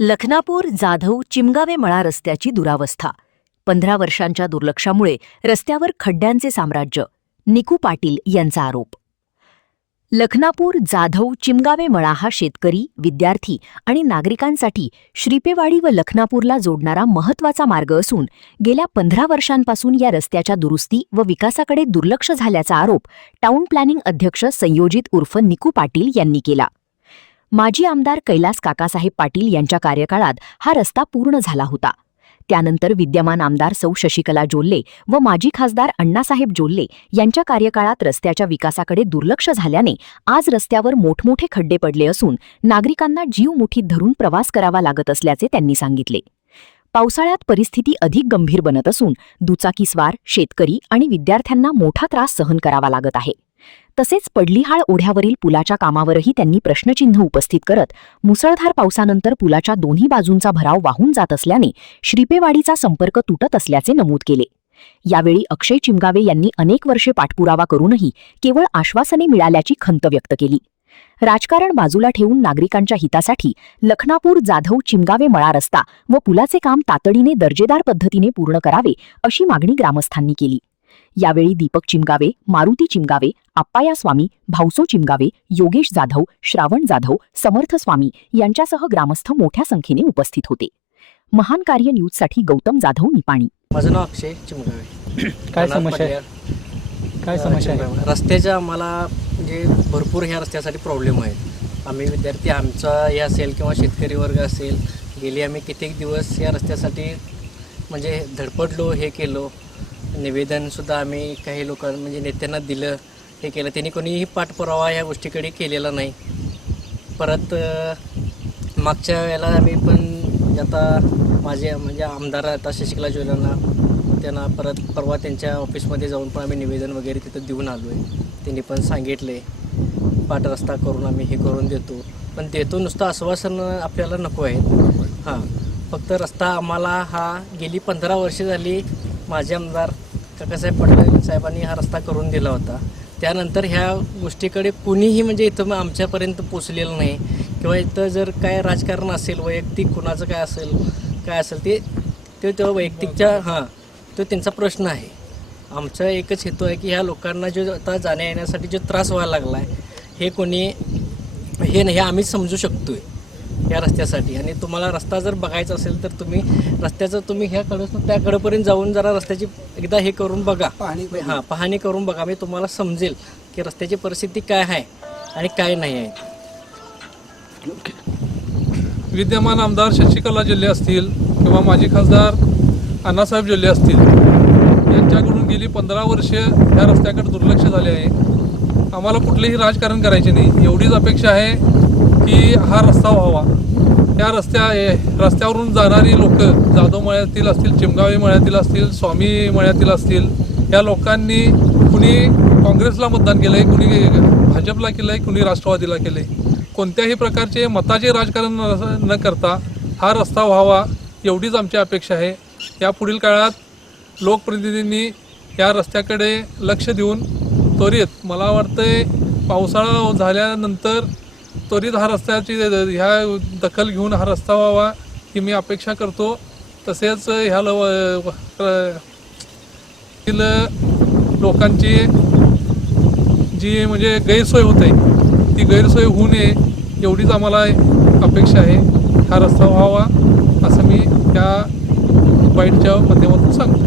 लखनापूर जाधव चिमगावे मळा रस्त्याची दुरावस्था. 15 वर्षांच्या दुर्लक्षामुळे रस्त्यावर खड्ड्यांचे साम्राज्य. निकू पाटील यांचा आरोप. लखनापूर जाधव चिमगावे मळा हा शेतकरी, विद्यार्थी आणि नागरिकांसाठी श्रीपेवाडी व लखनापूरला जोडणारा महत्त्वाचा मार्ग असून गेल्या 15 वर्षांपासून या रस्त्याच्या दुरुस्ती व विकासाकडे दुर्लक्ष झाल्याचा आरोप टाउन प्लॅनिंग अध्यक्ष संयोजित उर्फ निकू पाटील यांनी केला. माजी आमदार कैलास काकासाहेब पाटील यांच्या कार्यकाळात हा रस्ता पूर्ण झाला होता. त्यानंतर विद्यमान आमदार सौ शशिकला जोल्ले व माजी खासदार अण्णासाहेब जोल्ले यांच्या कार्यकाळात रस्त्याच्या विकासाकडे दुर्लक्ष झाल्याने आज रस्त्यावर मोठमोठे खड्डे पडले असून नागरिकांना जीव मुठीत धरून प्रवास करावा लागत असल्याचे त्यांनी सांगितले. पावसाळ्यात परिस्थिती अधिक गंभीर बनत असून दुचाकीस्वार, शेतकरी आणि विद्यार्थ्यांना मोठा त्रास सहन करावा लागत आहे. तसेच पडलीहाळ ओढ्यावरील पुलाच्या कामावरही त्यांनी प्रश्नचिन्ह उपस्थित करत मुसळधार पावसानंतर पुलाच्या दोन्ही बाजूंचा भराव वाहून जात असल्याने श्रीपेवाडीचा संपर्क तुटत असल्याचे नमूद केले. यावेळी अक्षय चिमगावे यांनी अनेक वर्षे पाठपुरावा करूनही केवळ आश्वासने मिळाल्याची खंत व्यक्त केली. राजकारण बाजूला ठेवून नागरिकांच्या हितासाठी लखनापूर जाधव चिमगावे मळा रस्ता व पुलाचे काम तातडीने दर्जेदार पद्धतीने पूर्ण करावे अशी मागणी ग्रामस्थांनी केली. यावेळी दीपक चिमगावे, मारुती चिमगावे, आप्पाया स्वामी, भाऊसो चिमगावे, योगेश जाधव, श्रावण जाधव, समर्थ स्वामी यांच्यासह ग्रामस्थ मोठ्या संख्येने उपस्थित होते. महान कार्य न्यूजसाठी गौतम जाधव, निपाणी. माझं नाव अक्षय चिमगावे. काय समस्या आहे? रस्त्याच्या आम्हाला म्हणजे भरपूर ह्या रस्त्यासाठी प्रॉब्लेम आहेत. आम्ही विद्यार्थी, आमचा हे असेल किंवा शेतकरी वर्ग असेल, गेली आम्ही कित्येक दिवस या रस्त्यासाठी म्हणजे धडपडलो, हे केलो. निवेदनसुद्धा आम्ही काही लोकांना म्हणजे नेत्यांना दिलं, हे केलं. त्यांनी कोणीही पाठपुरावा या गोष्टीकडे केलेला नाही. परत मागच्या वेळेला आम्ही पण आता माझे म्हणजे आमदार आता शशिकला जोल्यांना त्यांना परत परवा त्यांच्या ऑफिसमध्ये जाऊन पण आम्ही निवेदन वगैरे तिथं देऊन आलो आहे. त्यांनी पण सांगितले पाट रस्ता करून आम्ही हे करून देतो. पण देतो नुसतं आश्वासन आपल्याला नको आहेत. हां, फक्त रस्ता आम्हाला हा गेली 15 वर्षे झाली माझे आमदार काकासाहेब पाटील साहेबांनी हा रस्ता करून दिला होता. त्यानंतर ह्या गोष्टीकडे कुणीही म्हणजे इथं आमच्यापर्यंत पोचलेलं नाही. किंवा इथं जर काय राजकारण असेल, वैयक्तिक कुणाचं काय असेल ते तेव्हा वैयक्तिकच्या तो त्यांचा प्रश्न आहे. आमचा एकच हेतू आहे की ह्या लोकांना जो आता जाण्या येण्यासाठी जो त्रास व्हायला लागला आहे हे कोणी हे नाही, हे आम्हीच समजू शकतो आहे या रस्त्यासाठी. आणि तुम्हाला रस्ता जर बघायचा असेल तर तुम्ही रस्त्याचं ह्याकडं त्याकडंपर्यंत जाऊन जरा रस्त्याची एकदा हे करून बघा, पाहणी करून बघा. मी तुम्हाला समजेल की रस्त्याची परिस्थिती काय आहे आणि काय नाही आहे. विद्यमान आमदार शशिकला जोल्ले असतील किंवा माजी खासदार अण्णासाहेब जोल्ले असतील यांच्याकडून गेली 15 वर्षे या रस्त्याकडे दुर्लक्ष झाले आहे. आम्हाला कुठलेही राजकारण करायचे नाही, एवढीच अपेक्षा आहे की हा रस्ता व्हावा. या रस्त्यावरून जाणारी लोक जाधव मळ्यातील असतील, चिमगावे मळ्यातील असतील, स्वामी मळ्यातील असतील, या लोकांनी कुणी काँग्रेसला मतदान केलं आहे, कुणी भाजपला केलं आहे, कुणी राष्ट्रवादीला केलं आहे. कोणत्याही प्रकारचे मताचे राजकारण न करता हा रस्ता व्हावा एवढीच आमची अपेक्षा आहे. यापुढील काळात लोकप्रतिनिधींनी या रस्त्याकडे लक्ष देऊन त्वरित, मला वाटतंय पावसाळा झाल्यानंतर त्वरित हा रस्त्याची ह्या दखल घेऊन हा रस्ता व्हावा ही मी अपेक्षा करतो. तसेच ह्या लोकांची जी म्हणजे गैरसोय होते ती गैरसोय होऊ नये एवढीच आम्हाला अपेक्षा आहे. हा रस्ता व्हावा असं मी या बाईटच्या माध्यमातून सांगतो.